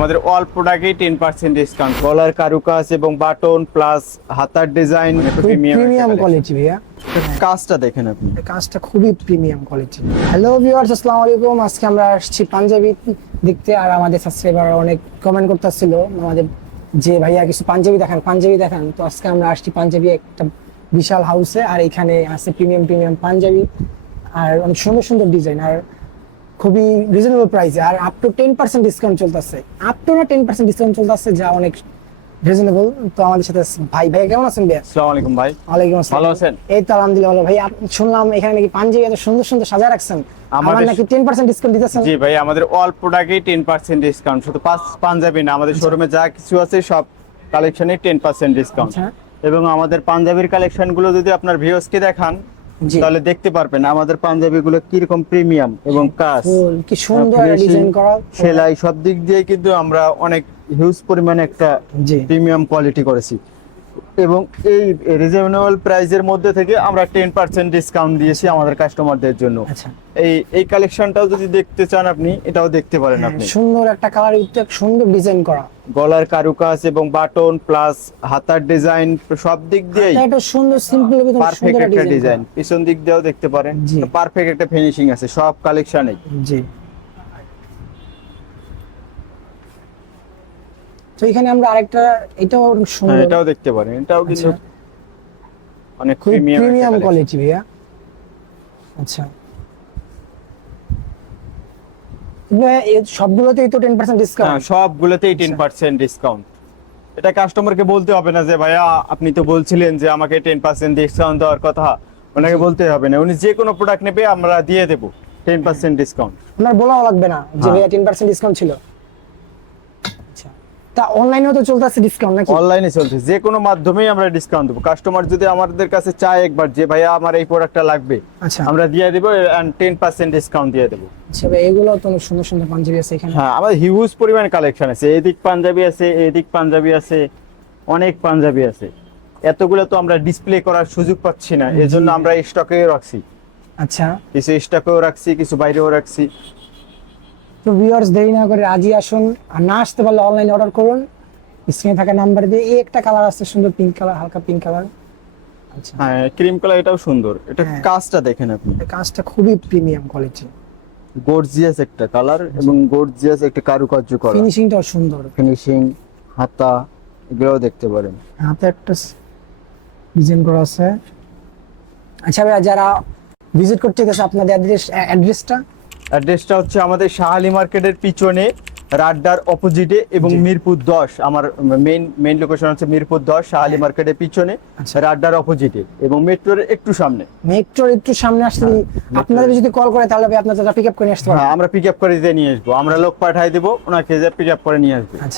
আমাদের অল প্রোডাক্টে ten percent discount গলার কারুকাজ এবং বাটন প্লাস হাতার ডিজাইন প্রিমিয়াম কোয়ালিটি ভাইয়া। কাজটা দেখেন আপনি। কাজটা খুবই প্রিমিয়াম কোয়ালিটি হ্যালো ভিউয়ার্স আসসালামু আলাইকুম। আজকে আমরা আসছি পাঞ্জাবি দেখতে আর আমাদের সাবস্ক্রাইবার অনেক কমেন্ট করতেছিল। আমাদের যে ভাইয়া কিছু পাঞ্জাবি দেখান পাঞ্জাবি দেখান। তো আজকে আমরা আসছি পাঞ্জাবি একটা বিশাল হাউসে আর এখানে আছে প্রিমিয়াম প্রিমিয়াম পাঞ্জাবি। আর অনেক সুন্দর সুন্দর ডিজাইন আর খুবই রিজনেবল প্রাইসে আর up to ten percent discount চলতেছে। আপ টু না টেন পার্সেন্ট ডিসকাউন্ট চলতেছে যা অনেক রিজনেবল তো আমাদের সাথে ভাই। ভাই কেমন আছেন ভাইয়া? আসসালামু আলাইকুম ভাই। ওয়ালাইকুম আসসালাম। ভালো আছেন? এই তো আলহামদুলিল্লাহ ভালো। ভাই আপ- শুনলাম এখানে নাকি পাঞ্জাবি এত সুন্দর সুন্দর সাজা রাখছেন। আমার নাকি টেন পার্সেন্ট ডিসকাউন্ট দিতেছেন? জি ভাই আমাদের অল প্রোডাক্টে টেন পার্সেন্ট ডিসকাউন্ট শুধু পাঁচ পাঞ্জাবি না আমাদের শোরুমে যা কিছু আছে সব কালেকশনে টেন পার্সেন্ট ডিসকাউন্ট আচ্ছা। এবং আমাদের পাঞ্জাবির কালেকশনগুলো যদি আপনার ভিউসকে দেখান তাহলে দেখতে পারবেন আমাদের পাঞ্জাবি গুলো কীরকম প্রিমিয়াম এবং কাজ কি সুন্দর ডিজাইন করা। সেলাই সব দিক দিয়ে কিন্তু আমরা অনেক হিউজ পরিমাণে একটা প্রিমিয়াম কোয়ালিটি করেছি। এবং এই রিজনেবল প্রাইসের মধ্যে থেকে আমরা টেন পার্সেন্ট ডিসকাউন্ট দিয়েছি আমাদের কাস্টমারদের জন্য। আচ্ছা। এই এই কালেকশনটাও যদি দেখতে চান আপনি এটাও দেখতে পারেন হ্যাঁ, আপনি। সুন্দর একটা কালার সুন্দর ডিজাইন করা। গলার কারুকাজ এবং বাটন প্লাস হাতার ডিজাইন সব দিক দিয়েই এটা সুন্দর সিম্পল পারফেক্ট সুন্দর একটা ডিজাইন ডিজাইন পিছন দিক দিয়েও দেখতে পারেন। পারফেক্ট একটা ফিনিশিং আছে সব কালেকশনে জি। তো এখানে আমরা আরেকটা এটাও অনেক সুন্দর। এটাও দেখতে পারেন। এটাও কিন্তু আচ্ছা। অনেক প্রিমিয়াম প্রিমিয়াম কোয়ালিটি ভাইয়া। আচ্ছা। সবগুলোতেই তো হ্যাঁ সবগুলোতেই আচ্ছা। ডিসকাউন্ট এটা কাস্টমারকে বলতে হবে না যে ভাইয়া আপনি তো বলছিলেন যে আমাকে টেন পার্সেন্ট ডিসকাউন্ট দেওয়ার কথা। ওনাকে বলতে হবে না। উনি যে কোনো প্রোডাক্ট নেবে আমরা দিয়ে দেবো। টেন পার্সেন্ট ডিসকাউন্ট আপনার বলাও লাগবে না যে হ্যাঁ। ভাইয়া টেন পার্সেন্ট ডিসকাউন্ট ছিল। তা অনলাইনেও তো চলতেছে ডিসকাউন্ট নাকি? অনলাইনে চলছে। যে কোনো মাধ্যমেই আমরা ডিসকাউন্ট দেবো। কাস্টমার যদি আমাদের কাছে চায় একবার যে ভাইয়া আমার এই প্রোডাক্টটা লাগবে। আচ্ছা। আমরা দিয়ে দেবো অ্যান্ড টেন পার্সেন্ট ডিসকাউন্ট দিয়ে দেবো। আচ্ছা ভাই এগুলো তো অনেক সুন্দর সুন্দর পাঞ্জাবি আছে এখানে। হ্যাঁ আমাদের হিউজ পরিমাণ কালেকশন আছে। এদিক পাঞ্জাবি আছে এদিক পাঞ্জাবি আছে অনেক পাঞ্জাবি আছে। এতগুলো তো আমরা ডিসপ্লে করার সুযোগ পাচ্ছি না। এই জন্য আমরা স্টকেও রাখছি। আচ্ছা। কিছু স্টকেও রাখছি কিছু বাইরেও রাখছি। তো ভিউয়ার্স দেরি না করে আজই আসুন আর না আসতে পারলে অনলাইনে অর্ডার করুন। স্ক্রিনে থাকা নাম্বার দিয়ে এই একটা কালার আছে সুন্দর পিঙ্ক কালার হালকা পিঙ্ক কালার আচ্ছা। হ্যাঁ ক্রিম কালার এটাও সুন্দর। এটা হ্যাঁ। কাজটা দেখেন আপনি। কাজটা খুবই প্রিমিয়াম কোয়ালিটি গর্জিয়াস একটা কালার এবং গর্জিয়াস একটা কারুকার্য করা। ফিনিশিংটাও সুন্দর। ফিনিশিং হাতা এগুলোও দেখতে পারেন। হাতে একটা ডিজাইন করা আছে। আচ্ছা ভাইয়া যারা ভিজিট করতে গেছে আপনাদের অ্যাড্রেস অ্যাড্রেসটা অ্যাড্রেসটা হচ্ছে আমাদের শাহালি মার্কেটের পিছনে রাড্ডার অপোজিটে এবং মিরপুর দশ আমার মেইন মেইন লোকেশন হচ্ছে মিরপুর দশ শাহালি মার্কেটের পিছনে আচ্ছা। রাড্ডার অপোজিটে এবং মেট্রোর একটু সামনে। মেট্রোর একটু সামনে আসলে আপনাদের যদি কল করে তাহলে আপনারা পিক আপ করে নিয়ে আসতে হ্যাঁ পারবেন। আমরা পিক আপ করে দিয়ে নিয়ে আসব। আমরা লোক পাঠাই দেবো ওনাকে পিক আপ করে নিয়ে আসবে। আচ্ছা।